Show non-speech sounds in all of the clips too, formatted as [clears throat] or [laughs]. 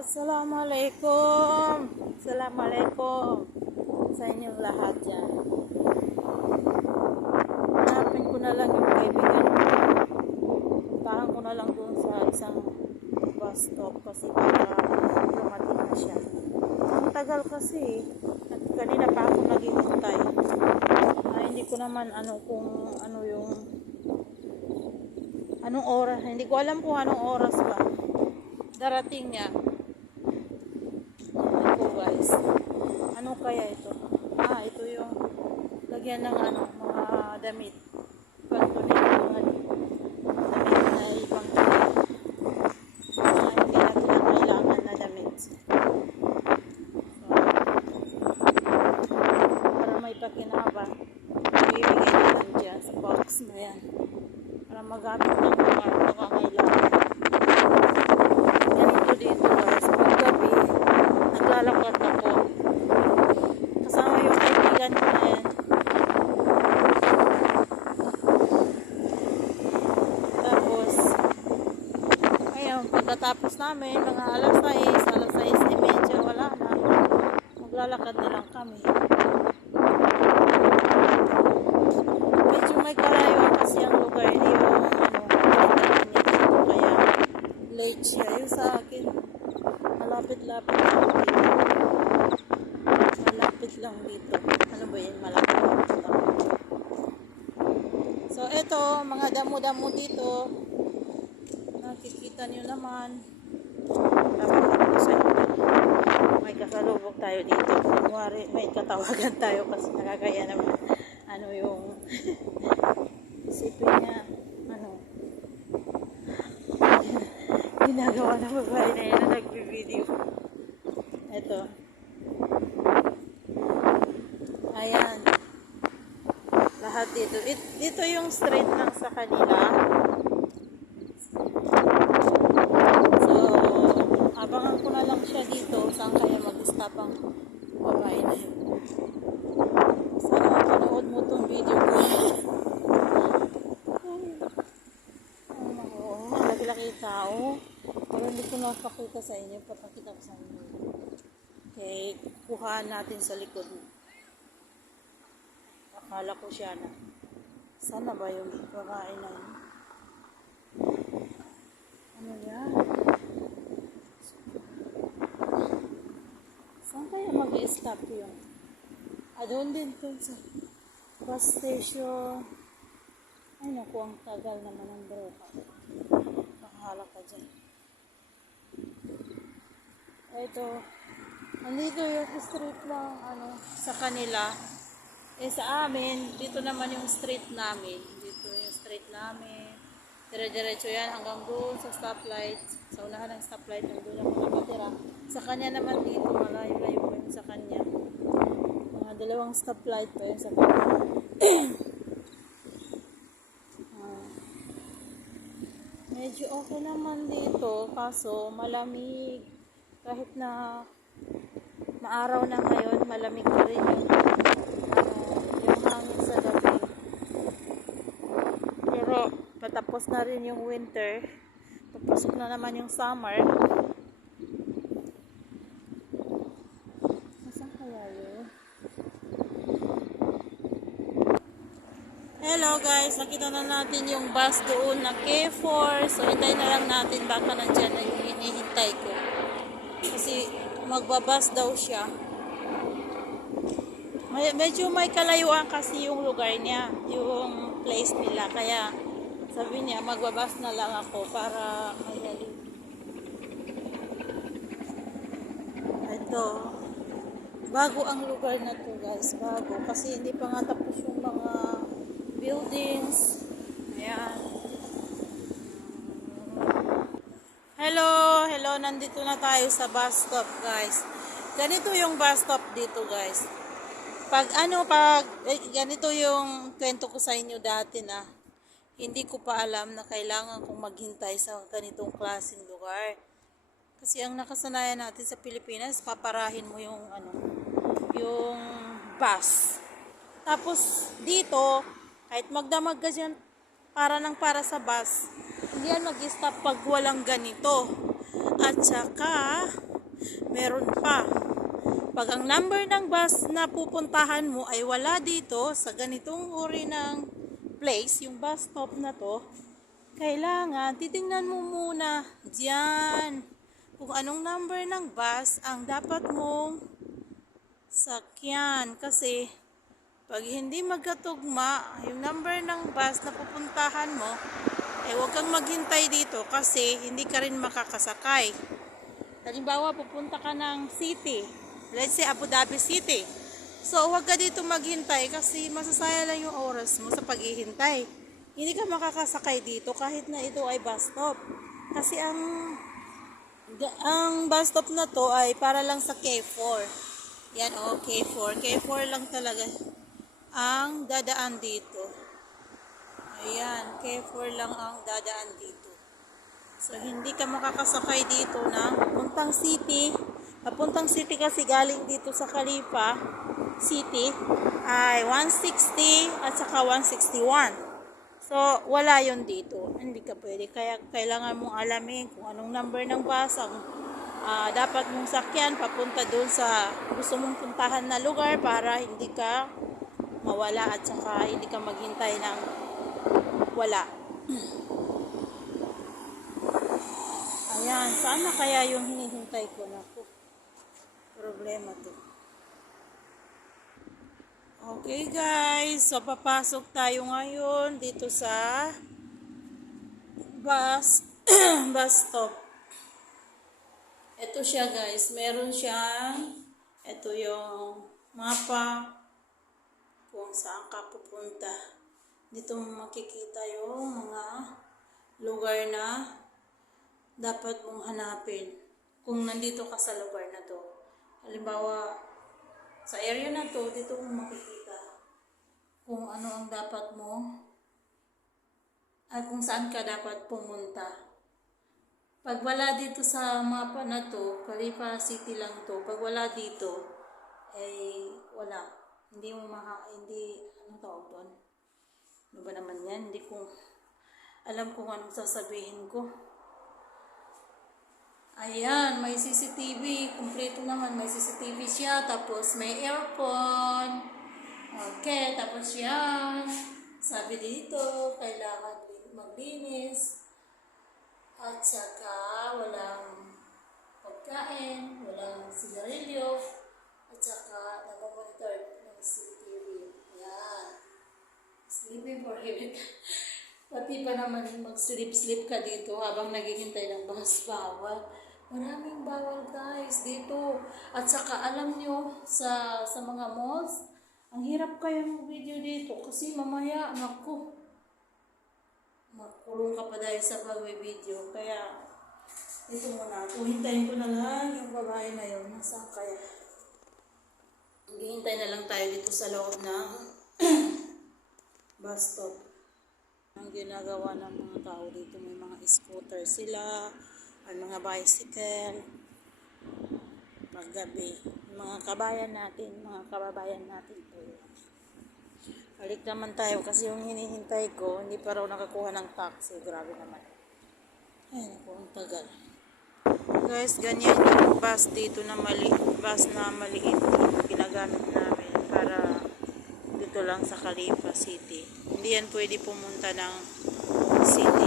Assalamualaikum. Assalamualaikum sa inyong lahat yan. Hanapin ko na lang yung kaibigan ko. Tahan ko na lang doon sa isang bus stop kasi para dumating na siya. Ang tagal kasi at kanina pa ako naghihintay. Ah, hindi ko naman ano kung ano yung anong oras. Hindi ko alam kung anong oras ba darating niya. Ito guys. Ano kaya ito? Ah, ito yung lagyan ng ano, mga damit. Kanto na yung mga damit na ibang mga hindi natin na kailangan na damit. So, para may pakinabang, ibibigay na lang dyan sa box na yan. Para magamit ng mga pangangailangan ganito dito guys, paggabi, naglalakad ako. Kasama yung kaibigan ko na yan. Tapos, ayun, pagkatapos namin, mga alas 6, alas 6 medyo wala na. Maglalakad na lang kami. Medyo may kalayuan kasi ang lugar niyo, ano, kaya late siya. Yung sa akin, malapit-lapit lang dito. Malapit lang dito. Ano ba yun? Malapit. So, eto, mga damo-damo dito. Nakikita nyo naman. Tapos, may kasalubog tayo dito. Kunwari, may katawagan tayo kasi nakakaya naman. Ano yung [laughs] isipin niya, ano, ginagawa ng babae na yun na nagbi-video. Ito. Ayan. Lahat dito. It, dito yung street lang sa kanila. So, abangan ko na lang siya dito. Saan kaya mag-stop ang babae na yun. Sana mapanood mo tong video ko. Ay, nako. Laki-laki tao. Pero hindi ko napakita sa inyo. Papakita ko sa inyo. Okay, kuhaan natin sa likod. Akala ko siya na. Sana ba yung babae na yun? Ano yan? Saan kaya mag-stop yun? Ah, doon din doon sa bus station. Ay, naku, ang tagal naman ng broka. Nakahala ka dyan. Ito, nandito yung street lang, ano, sa kanila. Eh, sa amin, dito naman yung street namin. Dito yung street namin. Dire-diretso yan hanggang doon sa stoplight. Sa unahan ng stoplight, doon ako nakatira. Sa kanya naman dito, malayo-layo pa yun sa kanya. Mga dalawang stoplight pa yun sa kanya. [clears throat] medyo okay naman dito, kaso malamig. Kahit na maaraw na ngayon, malamig pa rin yung, ano, yung hangin sa gabi. Pero patapos na rin yung winter. Papasok na naman yung summer. Nasaan kaya yun? Hello guys, nakita na natin yung bus doon na K4. So hintayin na lang natin baka nandyan na yung hinihintay ko. Kasi magbabas daw siya. May, medyo may kalayuan kasi yung lugar niya, yung place nila. Kaya sabi niya magbabas na lang ako para madali. Ito. Bago ang lugar na to guys. Bago. Kasi hindi pa nga tapos yung mga buildings. Ayan. Hello, hello. Nandito na tayo sa bus stop, guys. Ganito yung bus stop dito, guys. Pag ano, pag eh, ganito yung kwento ko sa inyo dati na hindi ko pa alam na kailangan kong maghintay sa ganitong klaseng lugar. Kasi ang nakasanayan natin sa Pilipinas, paparahin mo yung ano, yung bus. Tapos dito, kahit magdamag ka dyan, para nang para sa bus, hindi yan mag-stop pag walang ganito. At saka, meron pa. Pag ang number ng bus na pupuntahan mo ay wala dito sa ganitong uri ng place, yung bus stop na to, kailangan titingnan mo muna dyan kung anong number ng bus ang dapat mong sakyan. Kasi pag hindi magkatugma yung number ng bus na pupuntahan mo, eh huwag kang maghintay dito kasi hindi ka rin makakasakay. Halimbawa, pupunta ka ng city. Let's say Abu Dhabi City. So, huwag ka dito maghintay kasi masasaya lang yung oras mo sa paghihintay. Hindi ka makakasakay dito kahit na ito ay bus stop. Kasi ang ang bus stop na to ay para lang sa K4. Yan oh, K4. K4 lang talaga ang dadaan dito. Ayan, K4 lang ang dadaan dito. So, hindi ka makakasakay dito ng papuntang city. Papuntang city kasi galing dito sa Khalifa City ay 160 at saka 161. So, wala yon dito. Hindi ka pwede. Kaya kailangan mong alamin kung anong number ng bus ang ah, dapat mong sakyan papunta doon sa gusto mong puntahan na lugar para hindi ka mawala at saka hindi ka maghintay ng wala. Ayan, sana kaya yung hinihintay ko na po. Problema to. Okay guys, so papasok tayo ngayon dito sa bus [clears throat] bus stop. Ito siya guys, meron siyang ito yung mapa kung saan ka pupunta. Dito mo makikita yung mga lugar na dapat mong hanapin kung nandito ka sa lugar na to. Halimbawa, sa area na to, dito mo makikita kung ano ang dapat mo at kung saan ka dapat pumunta. Pag wala dito sa mapa na to, Khalifa City lang to, pag wala dito, eh, wala. Hindi mo maka, hindi, ano tawag doon? Ano ba naman yan? Hindi ko alam kung anong sasabihin ko. Ayan, may CCTV. Kumpleto naman. May CCTV siya. Tapos may aircon. Okay, tapos yan. Sabi dito, kailangan maglinis. At saka walang pagkain, walang sigarilyo. At saka namamonitor ng CCTV. Yan. Sleeping for heaven. Pati pa naman mag-sleep-sleep ka dito habang naghihintay ng bus bawal. Maraming bawal guys dito. At saka alam nyo sa sa mga malls, ang hirap kaya ng video dito kasi mamaya, naku, makulong ka pa dahil sa pag-video. Kaya, dito muna ako. Hintayin ko na lang yung babae na yun. Nasaan kaya? Hintay na lang tayo dito sa loob ng [clears throat] bus stop. Ang ginagawa ng mga tao dito, may mga scooter sila, may mga bicycle, paggabi. Mga kabayan natin, mga kababayan natin po. Balik naman tayo kasi yung hinihintay ko, hindi pa raw nakakuha ng taxi. Grabe naman. Ay, naku, ang tagal. Guys, ganyan yung bus dito na mali, bus na maliit. Ginagamit namin para dito lang sa Khalifa City. Hindi yan pwede pumunta ng city,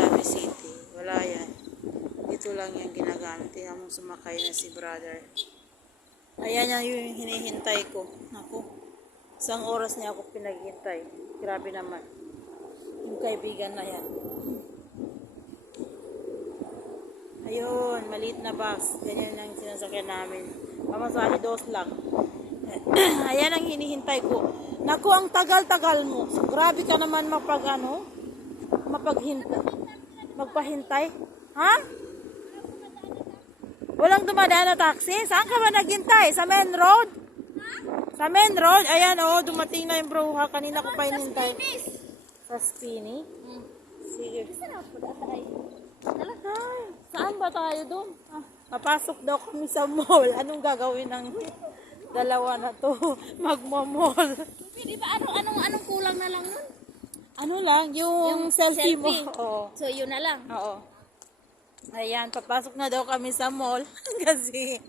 Abu City. Wala yan. Dito lang yan ginagamit. Tingnan mo sumakay na si brother. Ayan yan yung hinihintay ko. Naku. Isang oras niya ako pinaghintay. Grabe naman. Yung kaibigan na yan. Ayun, maliit na bus. Ganyan lang sinasakyan namin. Pamasahe dos lang. [clears throat] Ayan ang hinihintay ko. Naku, ang tagal-tagal mo. Grabe ka naman mapag ano, mapaghintay. Magpahintay. Ha? Walang dumadaan na taxi? Saan ka ba naghintay? Sa main road? Sa main road? Ayan, oh, dumating na yung bruha. Kanina ko pa hinintay. Sa Spini? Sige. Ay, saan ba tayo doon? Ah, papasok daw kami sa mall. Anong gagawin ng Dalawa na to. [laughs] Magmamall. Pwede ba? Ano, anong, anong kulang na lang nun? Ano lang? Yung, yung selfie, selfie, mo. Oo. So, yun na lang? Oo. Ayan, papasok na daw kami sa mall. [laughs] kasi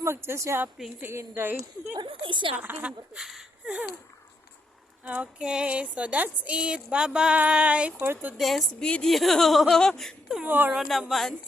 magsa-shopping si Inday. [laughs] Anong shopping ba? Okay, so that's it. Bye-bye for today's video. Tomorrow naman.